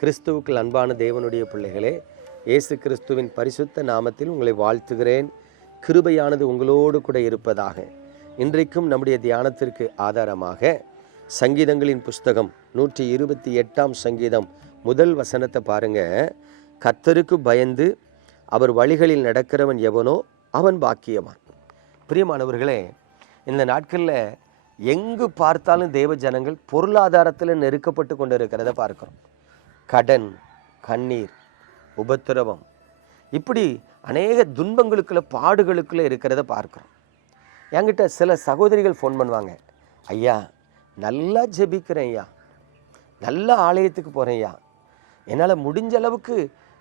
கிறிஸ்துவுக்குள் அன்பான தேவனுடைய பிள்ளைகளே, இயேசு கிறிஸ்துவின் பரிசுத்த நாமத்தில் உங்களை வாழ்த்துகிறேன். கிருபையானது உங்களோடு கூட இருப்பதாக. இன்றைக்கும் நம்முடைய தியானத்திற்கு ஆதாரமாக சங்கீதங்களின் புஸ்தகம் 128ஆம் சங்கீதம் முதல் வசனத்தை பாருங்க. கர்த்தருக்கு பயந்து அவர் வழிகளில் நடக்கிறவன் எவனோ அவன் பாக்கியவான். பிரியமானவர்களே, இந்த நாட்களில் எங்கு பார்த்தாலும் தேவ ஜனங்கள் பொருளாதாரத்தில் நெருக்கப்பட்டு கொண்டு இருக்கிறத பார்க்கிறோம். கடன், கண்ணீர், உபத்திரவம், இப்படி அநேக துன்பங்களுக்குள்ள பாடுகளுக்குள்ள இருக்கிறத பார்க்கிறோம். என்கிட்ட சில சகோதரிகள் ஃபோன் பண்ணுவாங்க, ஐயா நல்லா ஜெபிக்கிறேன் ஐயா, நல்ல ஆலயத்துக்கு போகிறேன் ஐயா, என்னால் முடிஞ்ச அளவுக்கு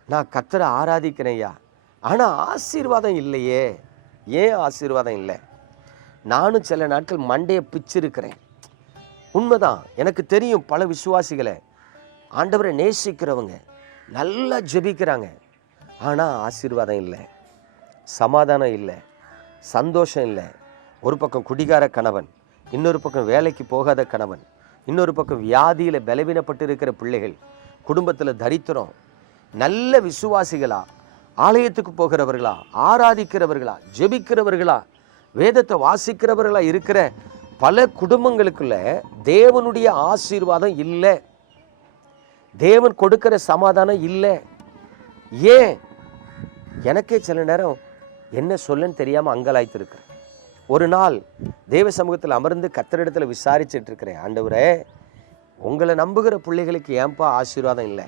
நான் கர்த்தரை ஆராதிக்கிறேன் ஐயா, ஆனால் ஆசீர்வாதம் இல்லையே. ஏன் ஆசீர்வாதம் இல்லை? நானும் சில நாட்கள் மண்டையை பிச்சிருக்கிறேன். உண்மைதான், எனக்கு தெரியும் பல விசுவாசிகளை, ஆண்டவரை நேசிக்கிறவங்க நல்லா ஜெபிக்கிறாங்க, ஆனால் ஆசீர்வாதம் இல்லை, சமாதானம் இல்லை, சந்தோஷம் இல்லை. ஒரு பக்கம் குடிகார கணவன், இன்னொரு பக்கம் வேலைக்கு போகாத கணவன், இன்னொரு பக்கம் வியாதியில் பலவீனப்பட்டு இருக்கிற பிள்ளைகள், குடும்பத்தில் தரித்திரம். நல்ல விசுவாசிகளா, ஆலயத்துக்கு போகிறவர்களா, ஆராதிக்கிறவர்களா, ஜெபிக்கிறவர்களா, வேதத்தை வாசிக்கிறவர்களா இருக்கிற பல குடும்பங்களுக்குள்ள தேவனுடைய ஆசீர்வாதம் இல்லை, தேவன் கொடுக்கிற சமாதானம் இல்லை. ஏன்? எனக்கே சில நேரம் என்ன சொல்லன்னு தெரியாமல் அங்கலாய்த்திருக்கிறேன். ஒரு நாள் தேவ சமூகத்தில் அமர்ந்து கர்த்தரிடத்தில் விசாரிச்சுட்டு இருக்கிறேன், ஆண்டவரே உங்களை நம்புகிற பிள்ளைகளுக்கு ஏன்பா ஆசீர்வாதம் இல்லை?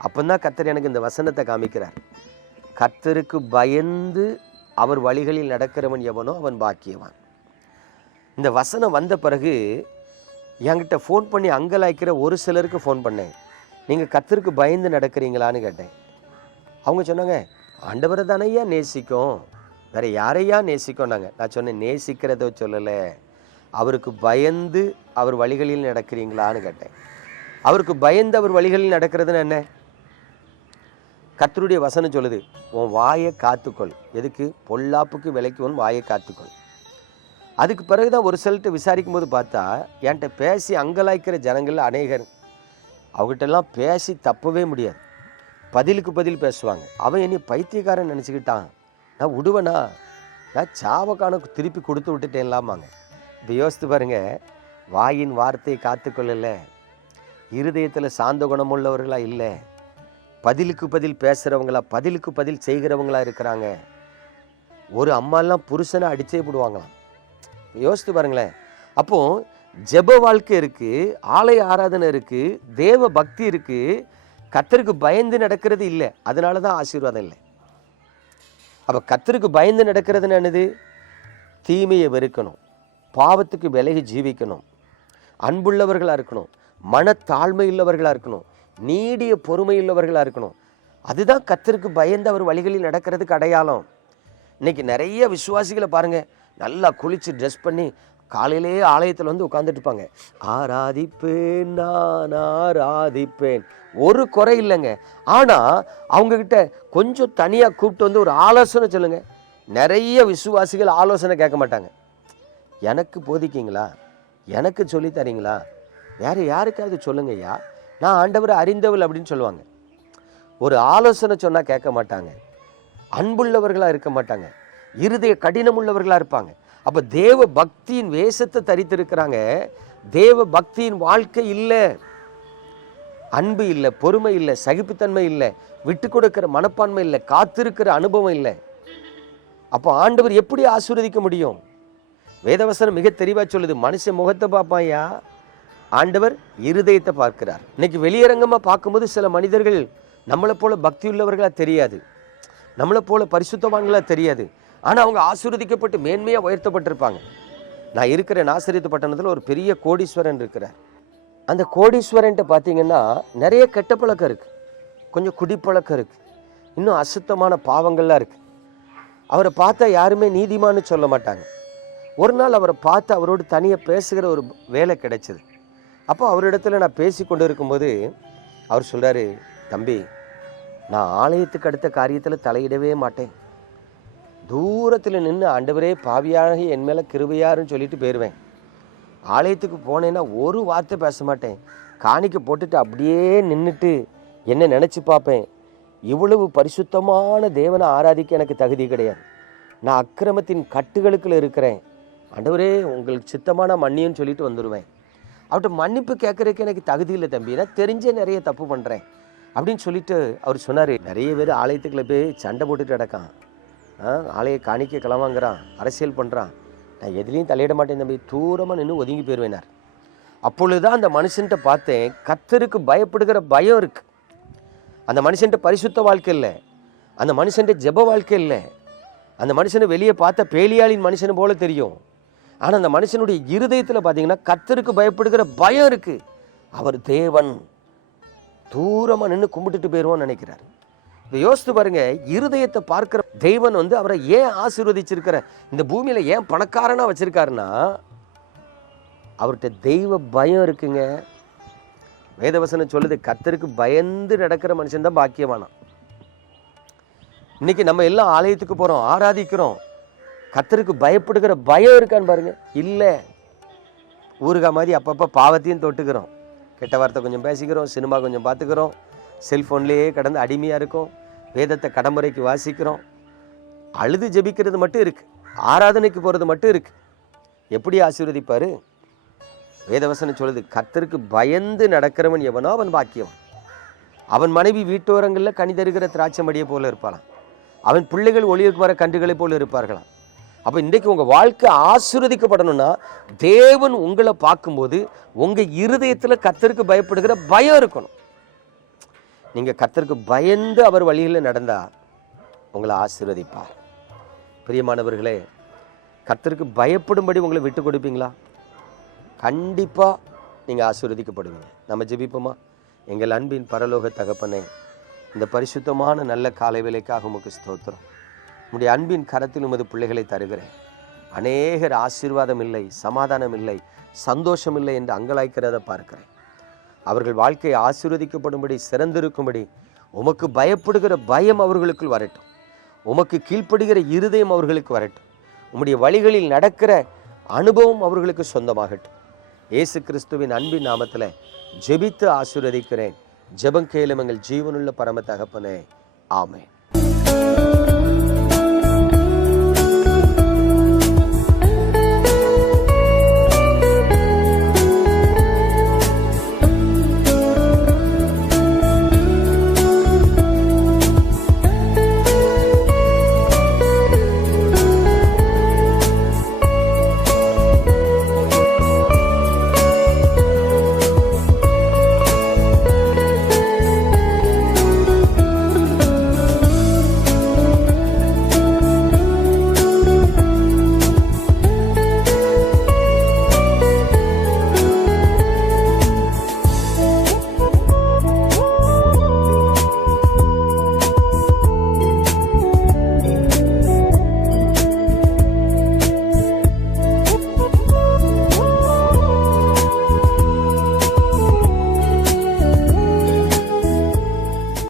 அப்போதான் கர்த்தர் எனக்கு இந்த வசனத்தை காமிக்கிறார். கர்த்தருக்கு பயந்து அவர் வழிகளில் நடக்கிறவன் எவனோ அவன் பாக்கியவான். இந்த வசனம் வந்த பிறகு என்கிட்ட ஃபோன் பண்ணி அங்கலாய்க்கிற ஒரு சிலருக்கு ஃபோன் பண்ணேன், நீங்கள் கர்த்தருக்கு பயந்து நடக்கிறீங்களான்னு கேட்டேன். அவங்க சொன்னாங்க, ஆண்டவரை தானையா நேசிக்கும், வேற யாரையா நேசிக்கோன்னாங்க. நான் சொன்னேன், நேசிக்கிறத சொல்லலை, அவருக்கு பயந்து அவர் வழிகளில் நடக்கிறீங்களான்னு கேட்டேன். அவருக்கு பயந்து அவர் வழிகளில் நடக்கிறதுன்னு என்ன? கர்த்தருடைய வசனம் சொல்லுது, உன் வாயை காத்துக்கொள். எதுக்கு? பொல்லாப்புக்கு விலைக்கு உன் வாயை காத்துக்கொள். அதுக்கு பிறகுதான் ஒரு சிலர்கிட்ட விசாரிக்கும் போது பார்த்தா, என்கிட்ட பேசி அங்கலாய்க்கிற ஜனங்கள் அநேகர். அவங்ககிட்டெல்லாம் பேசி தப்பவே முடியாது, பதிலுக்கு பதில் பேசுவாங்க. அவன் என்னை பைத்தியக்காரன் நினச்சிக்கிட்டான், நான் விடுவேனா, நான் சாவக்கான திருப்பி கொடுத்து விட்டுட்டேன்லாமாங்க. இப்போ யோசித்து பாருங்க, வாயின் வார்த்தையை காத்துக்கொள்ளல, இருதயத்தில் சாந்த குணமுள்ளவர்களா இல்லை, பதிலுக்கு பதில் பேசுகிறவங்களா, பதிலுக்கு பதில் செய்கிறவங்களா இருக்கிறாங்க. ஒரு அம்மாலாம் புருஷனை அடிச்சே விடுவாங்களாம். யோசித்து பாருங்களேன். அப்போ ஜெப வாழ்க்கை இருக்கு, ஆலய ஆராதனை இருக்கு, தேவ பக்தி இருக்கு, கர்த்தருக்கு பயந்து நடக்கிறது இல்லை. அதனால தான் ஆசீர்வாதம் இல்லை. அப்போ கர்த்தருக்கு பயந்து நடக்கிறதுன்னு என்னது? தீமையை வெறுக்கணும், பாவத்துக்கு விலகி ஜீவிக்கணும், அன்புள்ளவர்களாக இருக்கணும், மனத்தாழ்மை உள்ளவர்களாக இருக்கணும், நீடிய பொறுமை உள்ளவர்களாக இருக்கணும். அதுதான் கர்த்தருக்கு பயந்து அவர் வழிகளில் நடக்கிறதுக்கு அடையாளம். இன்னைக்கு நிறைய விசுவாசிகளை பாருங்க, நல்லா குளிச்சு ட்ரெஸ் பண்ணி காலையிலே ஆலயத்தில் வந்து உட்காந்துட்டு இருப்பாங்க. ஆராதிப்பேன் நான் ஆராதிப்பேன், ஒரு குறை இல்லைங்க. ஆனால் அவங்கக்கிட்ட கொஞ்சம் தனியாக கூப்பிட்டு வந்து ஒரு ஆலோசனை சொல்லுங்க. நிறைய விசுவாசிகள் ஆலோசனை கேட்க மாட்டாங்க. எனக்கு போதிக்கிங்களா, எனக்கு சொல்லி தரீங்களா, வேற யாருக்காவது சொல்லுங்கய்யா, நான் ஆண்டவரை அறிந்தவள் அப்படின்னு சொல்லுவாங்க. ஒரு ஆலோசனை சொன்னால் கேட்க மாட்டாங்க, அன்புள்ளவர்களாக இருக்க மாட்டாங்க, இருதய கடினம் உள்ளவர்களாக இருப்பாங்க. அப்போ தேவ பக்தியின் வேஷத்தை தரித்திருக்கிறாங்க, தேவ பக்தியின் வாழ்க்கை இல்லை, அன்பு இல்லை, பொறுமை இல்லை, சகிப்புத்தன்மை இல்லை, விட்டு கொடுக்கிற மனப்பான்மை இல்லை, காத்திருக்கிற அனுபவம் இல்லை. அப்போ ஆண்டவர் எப்படி ஆசீர்வதிக்க முடியும்? வேதவசனம் மிக தெளிவாக சொல்லுது, மனுஷன் முகத்தை பார்ப்பாயா, ஆண்டவர் இருதயத்தை பார்க்கிறார். இன்னைக்கு வெளியரங்கமாக பார்க்கும்போது சில மனிதர்கள் நம்மளை போல பக்தி உள்ளவர்களாக தெரியாது, நம்மளை போல பரிசுத்தவான்களாக தெரியாது, ஆனால் அவங்க ஆசீர்வதிக்கப்பட்டு மேன்மையாக உயர்த்தப்பட்டிருப்பாங்க. நான் இருக்கிற நாசரேத்து பட்டணத்தில் ஒரு பெரிய கோடீஸ்வரன் இருக்கிறார். அந்த கோடீஸ்வரன்ட்ட பார்த்தீங்கன்னா நிறைய கெட்ட பழக்கம் இருக்குது, கொஞ்சம் குடிப்பழக்கம் இருக்குது, இன்னும் அசுத்தமான பாவங்கள்லாம் இருக்குது. அவரை பார்த்தா யாருமே நீதிமான்னு சொல்ல மாட்டாங்க. ஒரு நாள் அவரை பார்த்து அவரோடு தனியாக பேசுகிற ஒரு வேலை கிடைச்சிது. அப்போ அவரிடத்துல நான் பேசி கொண்டு இருக்கும்போது அவர் சொல்கிறாரு, தம்பி நான் ஆலயத்துக்கு அடுத்த காரியத்தில் தலையிடவே மாட்டேன், தூரத்தில் நின்று ஆண்டவரே பாவியாகி என் மேலே கிருபையாருன்னு சொல்லிட்டு போயிடுவேன். ஆலயத்துக்கு போனேன்னா ஒரு வார்த்தை பேச மாட்டேன், காணிக்க போட்டுட்டு அப்படியே நின்றுட்டு என்ன நினச்சி பார்ப்பேன், இவ்வளவு பரிசுத்தமான தேவனை ஆராதிக்க எனக்கு தகுதி கிடையாது. நான் அக்கிரமத்தின் கட்டுகளுக்குள்ள இருக்கிறேன். ஆண்டவரே உங்களுக்கு சித்தமான மன்னின்னு சொல்லிட்டு வந்துடுவேன். அவர்கிட்ட மன்னிப்பு கேட்கறதுக்கு எனக்கு தகுதி இல்லை தம்பி, நான் தெரிஞ்சே நிறைய தப்பு பண்ணுறேன் அப்படின்னு சொல்லிட்டு அவர் சொன்னார். நிறைய பேர் ஆலயத்துக்குள்ள போய் சண்டை போட்டுட்டு கிடக்கான், ஆலய காணிக்க கிளவாங்கிறான், அரசியல் பண்ணுறான். நான் எதுலேயும் தலையிட மாட்டேன் தம்பி, தூரமாக நின்று ஒதுங்கி போயிடுவேனார். அப்பொழுதுதான் அந்த மனுஷன்ட்ட பார்த்தேன், கர்த்தருக்கு பயப்படுகிற பயம் இருக்கு. அந்த மனுஷன்ட்ட பரிசுத்த வாழ்க்கை இல்லை, அந்த மனுஷன்ட்ட ஜெப வாழ்க்கை இல்லை. அந்த மனுஷனை வெளியே பார்த்த பேலியாளின் மனுஷனை போல தெரியும். ஆனால் அந்த மனுஷனுடைய இருதயத்தில் பார்த்தீங்கன்னா கர்த்தருக்கு பயப்படுகிற பயம் இருக்கு. அவர் தேவன், தூரமாக நின்று கும்பிட்டுட்டு போயிடுவோன்னு நினைக்கிறார். இப்போ யோசித்து பாருங்க, இருதயத்தை பார்க்கிற தெய்வன் அவரை ஏன் ஆசீர்வதிச்சிருக்கிற, இந்த பூமியில ஏன் பணக்காரனா வச்சிருக்காருன்னா அவர்கிட்ட தெய்வ பயம் இருக்குங்க. வேதவசனம் சொல்லுது, கர்த்தருக்கு பயந்து நடக்கிற மனுஷன் தான் பாக்கியவானாம். இன்னைக்கு நம்ம எல்லாம் ஆலயத்துக்கு போறோம், ஆராதிக்கிறோம், கர்த்தருக்கு பயப்படுகிற பயம் இருக்கான்னு பாருங்க. இல்லை, ஊருகா மாதிரி அப்பப்போ பாவத்தையும் தொட்டுக்கிறோம், கெட்ட வார்த்தை கொஞ்சம் பேசிக்கிறோம், சினிமா கொஞ்சம் பார்த்துக்கிறோம், செல்ஃபோன்லேயே கடந்து அடிமையாக இருக்கும், வேதத்தை கடமுறைக்கு வாசிக்கிறோம், அழுது ஜெபிக்கிறது மட்டும் இருக்கு, ஆராதனைக்கு போகிறது மட்டும் இருக்கு. எப்படி ஆசீர்வதிப்பாரு? வேதவசனம் சொல்லுது, கர்த்தருக்கு பயந்து நடக்கிறவன் எவனோ அவன் பாக்கியவன். அவன் மனைவி வீட்டோரங்களில் கனி தருகிற திராட்சை மடியை போல இருப்பாளாம், அவன் பிள்ளைகள் ஒளியுக்கு வர கன்றுகளை போல இருப்பார்களாம். அப்போ இன்றைக்கு உங்கள் வாழ்க்கை ஆசீர்வதிக்கப்படணும்னா தேவன் உங்களை பார்க்கும்போது உங்கள் இருதயத்தில் கர்த்தருக்கு பயப்படுகிற பயம் இருக்கணும். நீங்கள் கர்த்தருக்கு பயந்து அவர் வழியில் நடந்தால் உங்களை ஆசீர்வதிப்பார். பிரியமானவர்களே, கர்த்தருக்கு பயப்படும்படி உங்களை விட்டு கொடுப்பீங்களா? கண்டிப்பாக நீங்கள் ஆசீர்வதிக்கப்படுவீங்க. நம்ம ஜெபிப்போமா? எங்கள் அன்பின் பரலோக தகப்பனே, இந்த பரிசுத்தமான நல்ல காலை வேளைக்காக உமக்கு ஸ்தோத்திரம். உம்முடைய அன்பின் கரத்தில் உமது பிள்ளைகளை தருகிறேன். அநேகர் ஆசீர்வாதம் இல்லை, சமாதானம் இல்லை, சந்தோஷம் இல்லை என்று அங்கலாய்க்கிறத பார்க்கிறேன். அவர்கள் வாழ்க்கை ஆசீர்வதிக்கப்படும்படி, சிறந்திருக்கும்படி உமக்கு பயப்படுகிற பயம் அவர்களுக்குள் வரட்டும். உமக்கு கீழ்ப்படுகிற இருதயம் அவர்களுக்கு வரட்டும். உம்முடைய வழிகளில் நடக்கிற அனுபவம் அவர்களுக்கு சொந்தமாகட்டும். இயேசு கிறிஸ்துவின் அன்பின் நாமத்தில் ஜெபித்து ஆசீர்வதிக்கிறேன். ஜெபம் கேளும் எங்கள் ஜீவனுள்ள பரம தகப்பனே, ஆமென்.